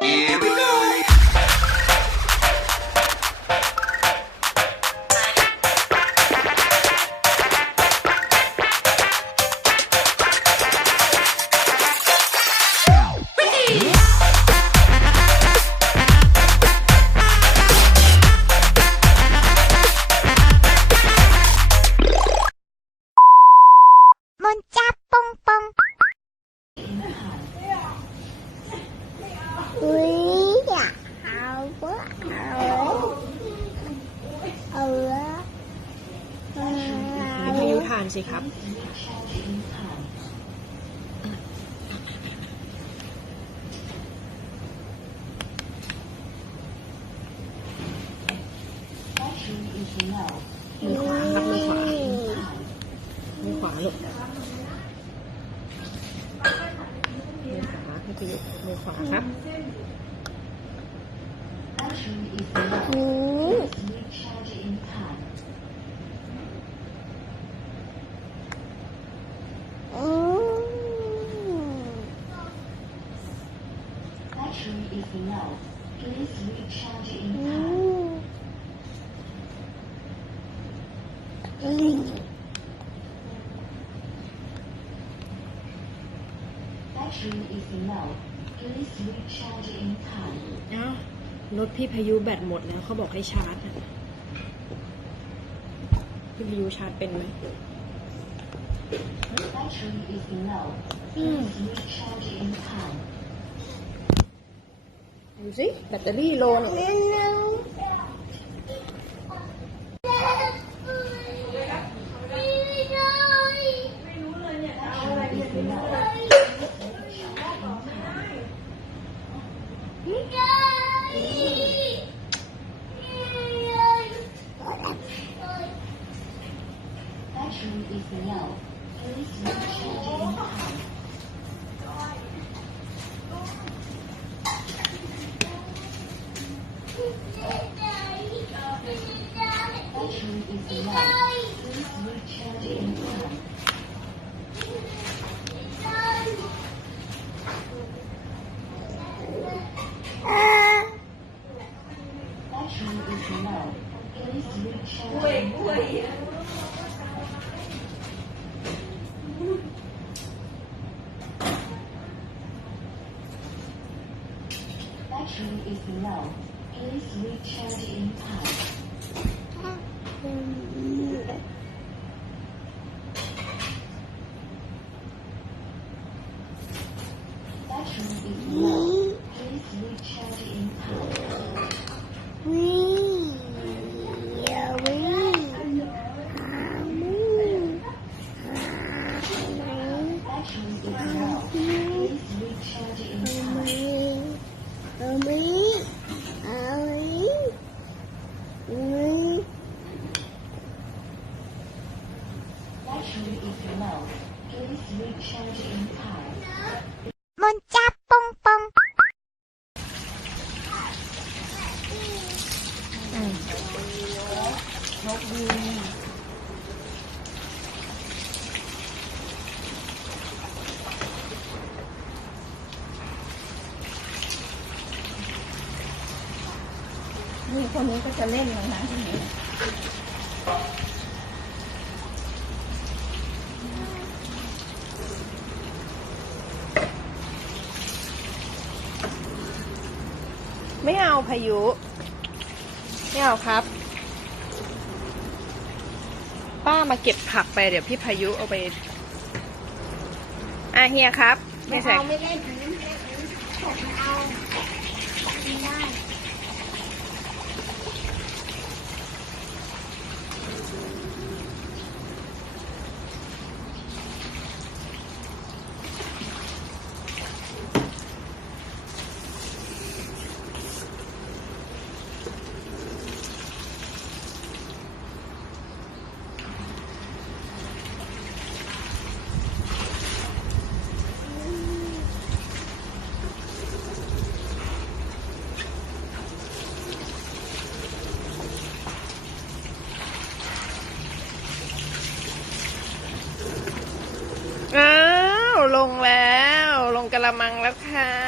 Yeah. สิครับมือขวาครับมือขวามือขวาลูกมือขวาให้พายุมือขวาครับอืมอืม อืมอืม เอ้ารถพี่พายุแบตหมดแล้วเขาบอกให้ชาร์จอะพี่พายุชาร์จเป็นไหมอืมดูสิแบตเตอรี่โลหนึ่ง เร็วอ่า วิ่งอย่าวิ่งหามือหาไหนเอามือเอามือเอามือเอามือ มนจับปองปองนี่คนนี้ก็จะเล่นแล้วนะทีนี้ไม่ เอาพายุ ไม่เอาครับ ป้ามาเก็บผักไปเดี๋ยวพี่พายุเอาไปอะเฮียครับ ไม่ใส่เอาไม่เล่นอันนั้นไม่เล่นอันนั้นผมเอาไม่ได้ อ้าว ลงแล้ว ลง กระมังแล้วค่ะ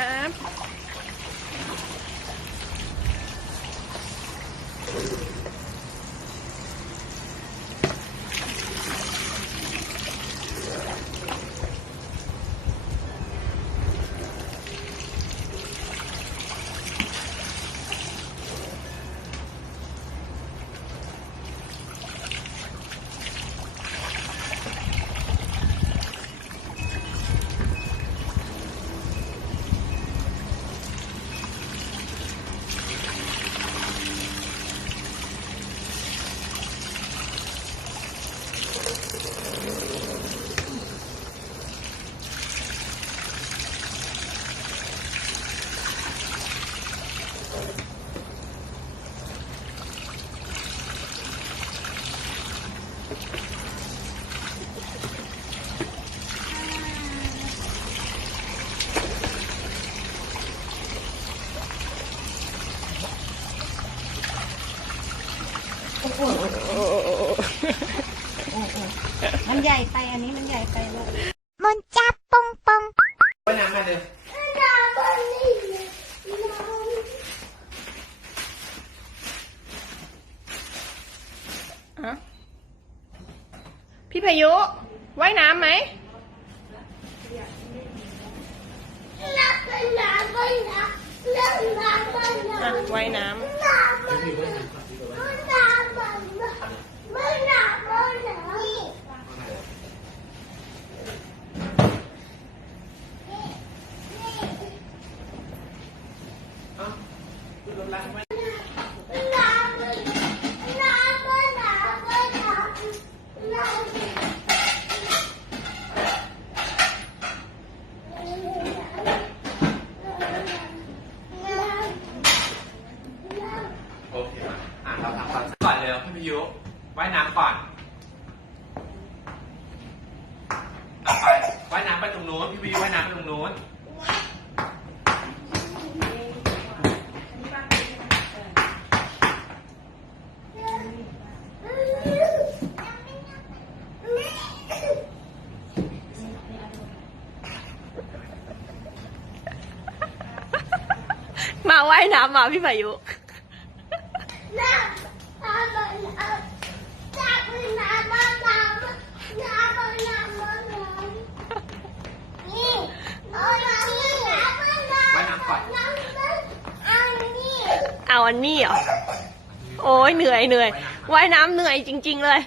ายุว่ายน้ำไหมว่ายน้ำ น้นพี่วีว่ายน้ำไปตรงโน้นมาว่ายน้ำมาพี่มายุ เอาอันนี้เหรอ โอ้ยเหนื่อยเหนื่อยว่ายน้ำเหนื่อยจริง ๆ เลย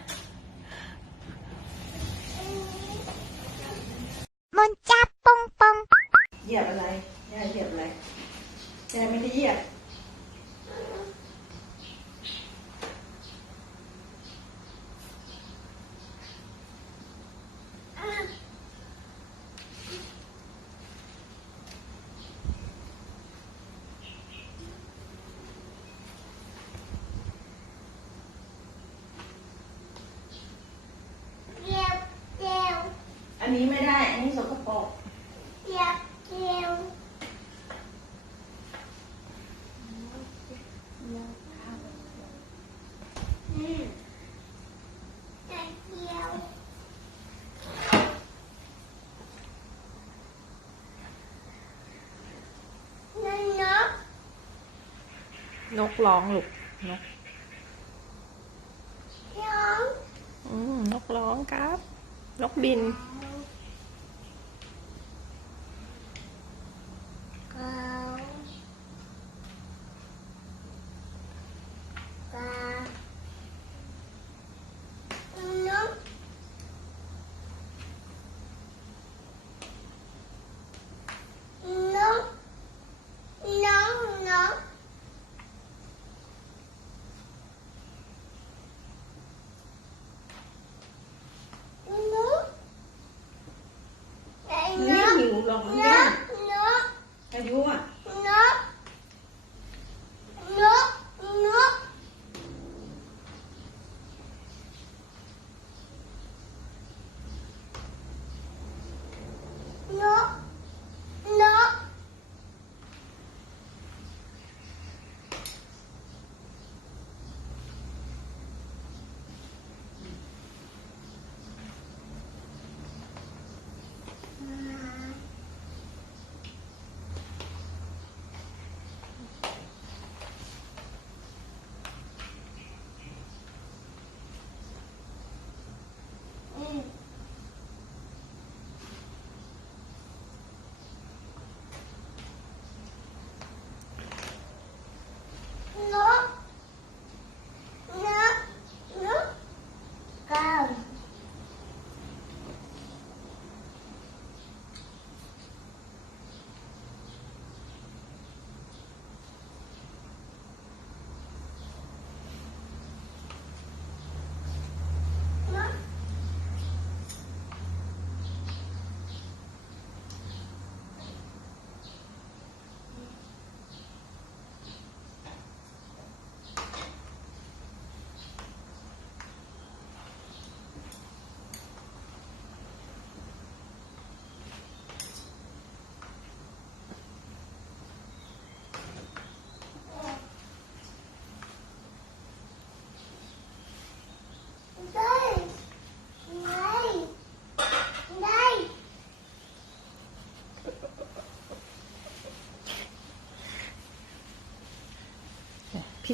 นี้ไม่ได้ อันนี้สกปรกเกลียวกเกลียวนั่นกนกร้องลูกนกร้อง อืมนกร้องครับ นกบิน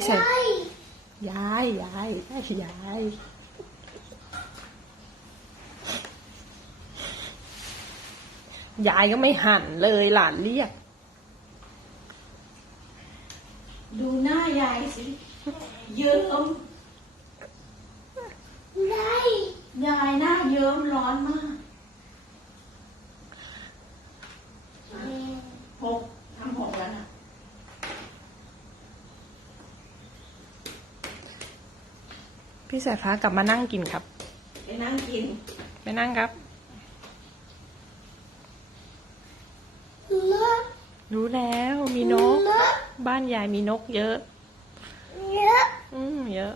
พี่ใส่ย้ายย้ายย้ายยายก็ไม่หันเลยหลานเรียก ดูหน้ายายสิ เยิ้มยายยายหน้าเยิ้มร้อนมากหกทำหกแล้วนะ พี่สายฟ้ากลับมานั่งกินครับ ไปนั่งกิน ไปนั่งครับนกรู้แล้วมีนกนก บ้านยายมีนกเยอะ เยอะ อืมเยอะ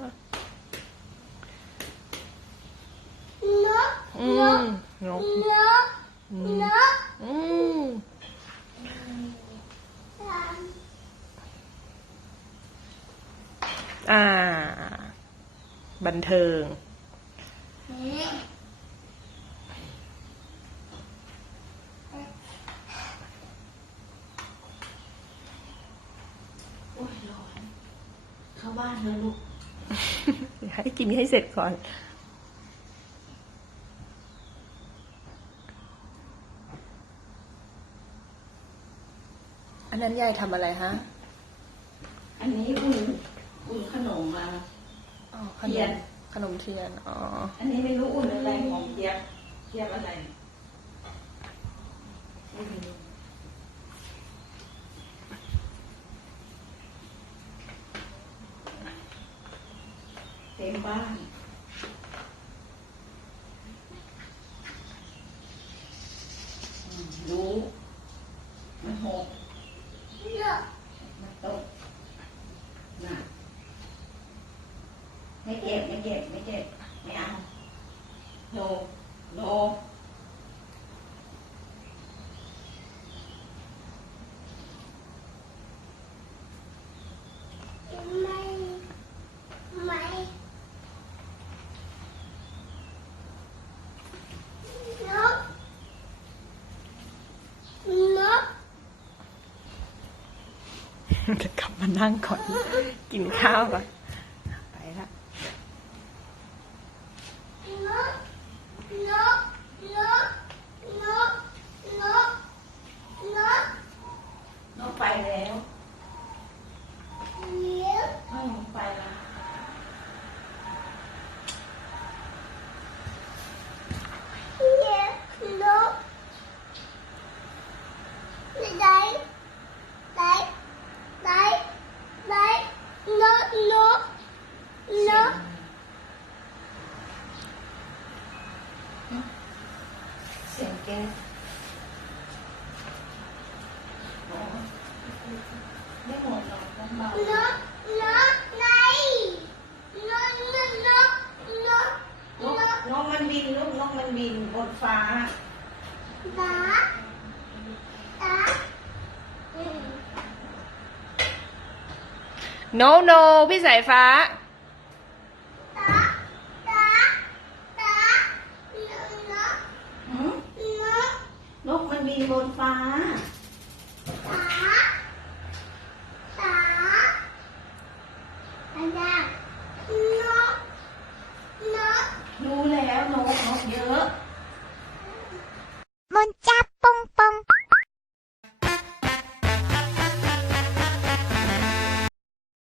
นกอืนมกนกนกอืมนกอืมอ่า บันเทิง โอ้ยร้อนเข้าบ้านเลยลูก ให้กินให้เสร็จก่อน อันนั้นยายทำอะไรฮะ อันนี้อุ่นอุ่นขนมมา อ๋อข เที นยมนขนมเทียน อ๋อ อันนี้ไม่รู้อุ่นอะไรของเทียบเทียบอะไรไม่รู้เต็มบ้านอืมรู้มันหก นก มันตกน่ะไม่เก็บไม่เก็บไม่เก็บไม่เอา โนโนไม่ไม่นกนกจะกลับมานั่งก่อน กินข้าวก่อน ไปละ นกนกนกนกนกนก นก ไปแล้วเลี้ยวไม่นกไปแล้วเลี้ยวนกไหนไหนไหนไหนนกนกนก เสียงแก๊สอ๋อไม่หมดหรอกน้ำเบาน กนกไหนนกนกนกนก นกนกมันบินลูกนกมันบินบนฟ้า ตาตา โนโนพี่สายฟ้าตาตาตานกมนกนกมันบินบนฟ้า